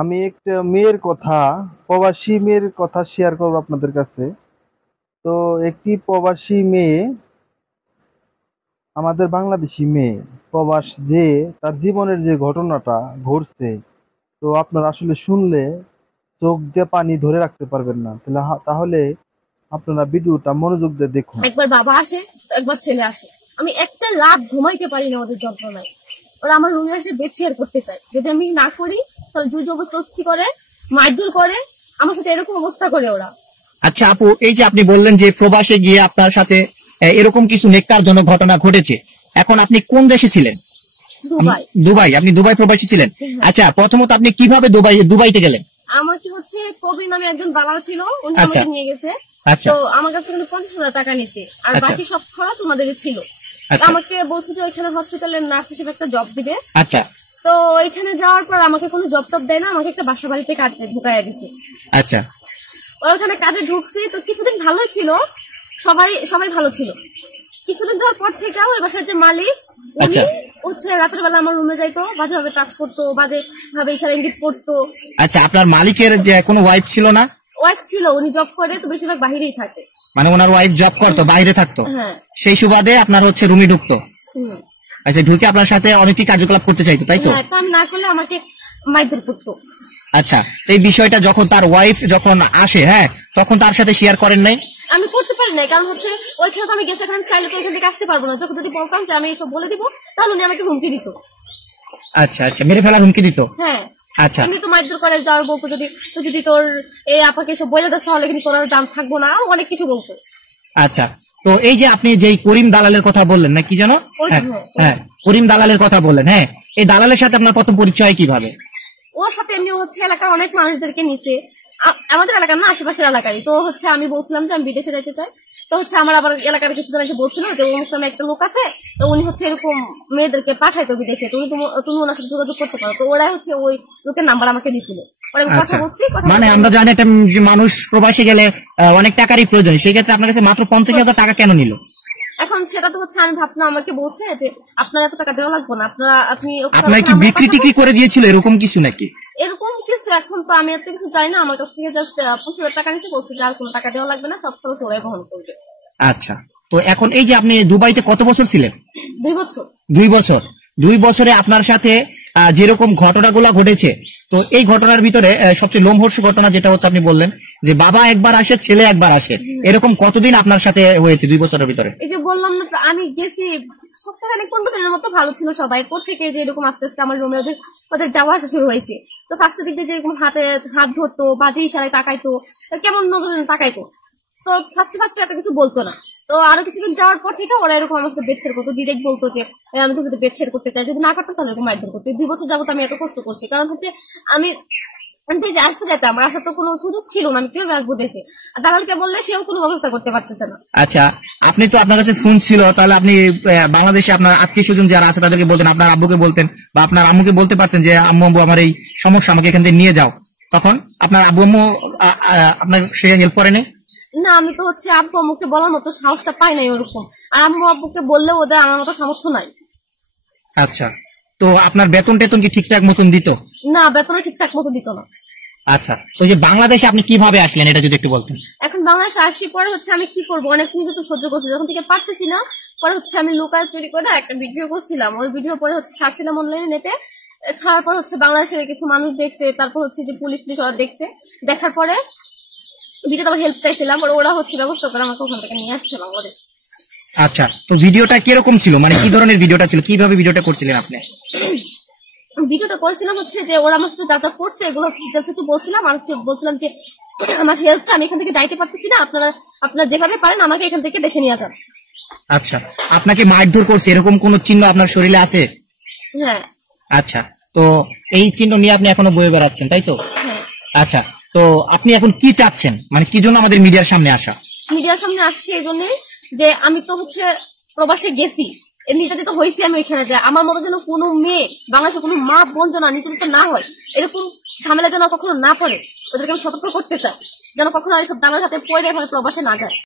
আমি একটা প্রবাসী মেয়ের কথা শেয়ার করবো আপনাদের কাছে। তো একটি প্রবাসী মেয়ে, আমাদের বাংলাদেশি মেয়ে, প্রবাস যে তার জীবনের যে ঘটনাটা ঘটছে, তো আপনারা আসলে শুনলে চোখ দিয়ে পানি ধরে রাখতে পারবেন না। তাহলে আপনারা ভিডিওটা মনোযোগ দিয়ে দেখুন। একবার বাবা আসে, একবার ছেলে আসে। আমি একটা রাত ঘুমাইতে পারি না ওদের যন্ত্রণায়। ওরা আমার রুমে এসে বেড শেয়ার করতে চায়, যদি আমি না করি তাহলে জোর জবরদস্তি করে, মারধর করে, আমার সাথে এরকম অবস্থা করে ওরা। আচ্ছা আপু, এই যে আপনি বললেন যে প্রবাসে গিয়ে আপনার সাথে এরকম কিছু নেক্কারজনক ঘটনা ঘটেছে, এখন আপনি কোন দেশে ছিলেন? দুবাই। দুবাই, আপনি দুবাই প্রবাসী ছিলেন। আচ্ছা, প্রথমত আপনি কিভাবে দুবাইতে গেলেন? আমাকে হচ্ছে প্রবীণ নামে একজন দালাল ছিল, উনি আচ্ছা আমাকে নিয়ে গেছে। আচ্ছা তো আমার কাছে কিন্তু 50,000 টাকা নিছে, আর আচ্ছা বাকি সব খরচ ওনাদেরই ছিল। আচ্ছা আমাকে বলছে যে ওইখানে হসপিটালের নার্স হিসেবে একটা জব দিবে। আচ্ছা তো এখানে যাওয়ার পর আমাকে কোনো জব টব দেয় না, আমাকে একটা বাসা বাড়িতে কাজে ঢুকাইয়া দিছে। আচ্ছা ওখানে কাজে ঢুকছি, তো কিছুদিন ভালোই ছিল, সবাই সবাই ভালো ছিল। কিছুদিন যাওয়ার পর থেকে ওই বাসার যে মালিক, উনি আচ্ছা হচ্ছে রাতের বেলা আমার রুমে যাইতো, বাজে ভাবে টাচ করতো, বাজে ভাবে ইশারা ইঙ্গিত করতো। আচ্ছা, আপনার মালিকের যে কোনো ওয়াইফ ছিল না? ওয়াইফ ছিল, উনি জব করে, তো বেশিরভাগ বাহিরেই থাকে। মানে ওনার ওয়াইফ জব করতো, বাইরে থাকতো? হ্যাঁ। সেই সুবাদে আপনার হচ্ছে রুমে ঢুকতো? আচ্ছা, ঢুকে আপনার সাথে অনৈতিক কার্যকলাপ করতে চাইতো, তাই তো? হ্যাঁ, তো আমি না করলে আমাকে মারধর করতো। আচ্ছা, তো এই বিষয়টা যখন তার ওয়াইফ যখন আসে, হ্যাঁ, তখন তার সাথে শেয়ার করেন নাই? আমি করতে পারি না, কারণ হচ্ছে ওইখানে তো আমি গেছি, এখানে চাইলে তো ওইখান থেকে আসতে পারবো না। যখন যদি বলতাম যে আমি এসব বলে দিব, তাহলে উনি আমাকে হুমকি দিত। আচ্ছা আচ্ছা, মেরে ফেলার হুমকি দিত? হ্যাঁ। আচ্ছা, এমনি তো মারধর করে, যাওয়ার বলতো যদি তোর এই আপাকে সব বলে দাস তাহলে কিন্তু তোর আর জান থাকবো না, অনেক কিছু বলতো। আচ্ছা, তো এই যে আপনি যেই করিম দালালের কথা বললেন, না কি জানো? হ্যাঁ, করিম দালালের কথা বললেন, হ্যাঁ, এই দালালের সাথে আপনার প্রথম পরিচয় কিভাবে? ওর সাথে এমনি হচ্ছে এলাকার অনেক মানুষদেরকে নিছে, আমাদের এলাকার না, আশেপাশের এলাকারই। তো হচ্ছে আমি বলছিলাম যে আমি বিদেশে যাইতে চাই। তো হচ্ছে আমার আবার এলাকার কিছুজন এসে বলছিল যে অমুক নামে একটা লোক আছে, তো উনি হচ্ছে এরকম মেয়েদেরকে পাঠাইতো বিদেশে, তুমি ওনার সাথে যোগাযোগ করতে পারো। তো ওরাই হচ্ছে ওই লোকের নাম্বার আমাকে দিছিল। আচ্ছা, মানে আমরা জানি একটা মানুষ প্রবাসে গেলে অনেক টাকারই প্রয়োজন, সেই ক্ষেত্রে আপনার কাছে মাত্র 50,000 টাকা কেন নিল? এখন সেটা তো হচ্ছে আমি ভাবছিলাম, আমাকে বলছে যে আপনার এত টাকা দেওয়া লাগবে না, আপনার কি বিক্রি টিক্রি করে দিয়েছিল এরকম কিছু নাকি? এরকম কিছু এখন তো আমি এত কিছু চাই না, আমার কাছ থেকে জাস্ট 50,000 টাকা নিতে বলছে যে আর কোনো টাকা দেওয়া লাগবে না, সব খরচ ওরাই বহন করবে। আচ্ছা, তো এখন এই যে আপনি দুবাইতে কত বছর ছিলেন? 2 বছর। 2 বছর। 2 বছরে আপনার সাথে যেরকম ঘটনাগুলো ঘটেছে, তো এই ঘটনার ভিতরে সবচেয়ে লোমহর্ষক ঘটনা যেটা হচ্ছে, আপনি বললেন যে বাবা একবার আসে, ছেলে একবার আসে, এরকম কতদিন আপনার সাথে হয়েছে 2 বছরের ভিতরে? এই যে বললাম না, আমি গেছি সপ্তাহে 15 দিনের মতো ভালো ছিল সবাই। এরপর থেকে যে এরকম আস্তে আস্তে আমার রুমে ওদের যাওয়া আসা শুরু হয়েছে। তো ফার্স্টের দিক দিয়ে যেরকম হাত ধরতো, বাজে ইশারায় তাকাইতো, কেমন নজরে তাকাইতো। তো ফার্স্টে এত কিছু বলতো না। তো আরো কিছুদিন যাওয়ার পর থেকে ওরা এরকম আমার সাথে বেড শেয়ার করতো, ডিরেক্ট বলতো যে আমি তোর সাথে বেড শেয়ার করতে চাই, যদি না করতাম তাহলে এরকম মারধর করতো। 2 বছর যাবত আমি এত কষ্ট করছি, কারণ হচ্ছে আমি দেশে আসতে চাইতাম, আমার আসার তো কোনো সুযোগ ছিল না, আমি কিভাবে আসবো দেশে? আর দালালকে বললে সেও কোনো ব্যবস্থা করতে পারতেছে না। আচ্ছা, আপনি তো, আপনার কাছে ফোন ছিল, তাহলে আপনি বাংলাদেশে আপনার আত্মীয় স্বজন যারা আছে তাদেরকে বলতেন, আপনার আব্বুকে বলতেন বা আপনার আম্মুকে বলতে পারতেন যে আম্মু আব্বু আমার এই সমস্যা, আমাকে এখান থেকে নিয়ে যাও। তখন আপনার আব্বু আম্মু আপনার সে হেল্প করেনি? না, আমি তো হচ্ছে আব্বু আম্মুকে বলার মতো সাহসটা পাই নাই ওরকম, আর আম্মু আব্বুকে বললেও ওদের আমার মতো সামর্থ্য নাই। আচ্ছা, তো আপনার বেতন টেতন কি ঠিকঠাক মতন দিত? না, বেতনও ঠিকঠাক মতো দিত না। আচ্ছা, তো যে বাংলাদেশে আপনি কিভাবে আসলেন এটা যদি একটু বলতেন। এখন বাংলাদেশে আসছি, পরে হচ্ছে আমি কি করবো, অনেক কিছু তো সহ্য করছি, যখন থেকে পারতেছি না, পরে হচ্ছে আমি লোকাল চুরি করে একটা ভিডিও করছিলাম। ওই ভিডিও পরে হচ্ছে ছাড়ছিলাম অনলাইনে, নেটে ছাড়ার পর হচ্ছে বাংলাদেশের কিছু মানুষ দেখছে, তারপর হচ্ছে যে পুলিশ ওরা দেখছে, দেখার পরে ভিডিওতে আমার হেল্প চাইছিলাম, ওরা হচ্ছে ব্যবস্থা করে আমাকে ওখান থেকে নিয়ে আসছে বাংলাদেশ। আচ্ছা, তো ভিডিওটা কিরকম ছিল, মানে কি ধরনের ভিডিওটা ছিল, কিভাবে ভিডিওটা করছিলেন আপনি? ভিডিওটা করেছিলাম হচ্ছে যে ওরা আমার সাথে যা যা করছে এগুলো হচ্ছে ডিটেলস একটু বলছিলাম, আর হচ্ছে বলছিলাম যে আমার হেল্পটা, আমি এখান থেকে যাইতে পারতেছি না, আপনারা যেভাবে পারেন আমাকে এখান থেকে দেশে নিয়ে যান। আচ্ছা, আপনাকে মারধর করছে এরকম কোন চিহ্ন আপনার শরীরে আছে? হ্যাঁ। আচ্ছা, তো এই চিহ্ন নিয়ে আপনি এখনো বয়ে বেড়াচ্ছেন, তাই তো? হ্যাঁ। আচ্ছা, তো আপনি এখন কি চাচ্ছেন, মানে কি জন্য আমাদের মিডিয়ার সামনে আসা? মিডিয়ার সামনে আসছি এই জন্য যে আমি তো হচ্ছে প্রবাসে গেছি, নির্যাতিত হয়েছি আমি ওইখানে, যে আমার মতো যেন কোনো মেয়ে, বাংলাদেশে কোনো মা বোন যেন নির্যাতিত না হয়, এরকম ঝামেলা যেন কখনো না পড়ে, ওদেরকে আমি সতর্ক করতে চাই, যেন কখনো এইসব দালালের হাতে পড়ে প্রবাসে না যায়।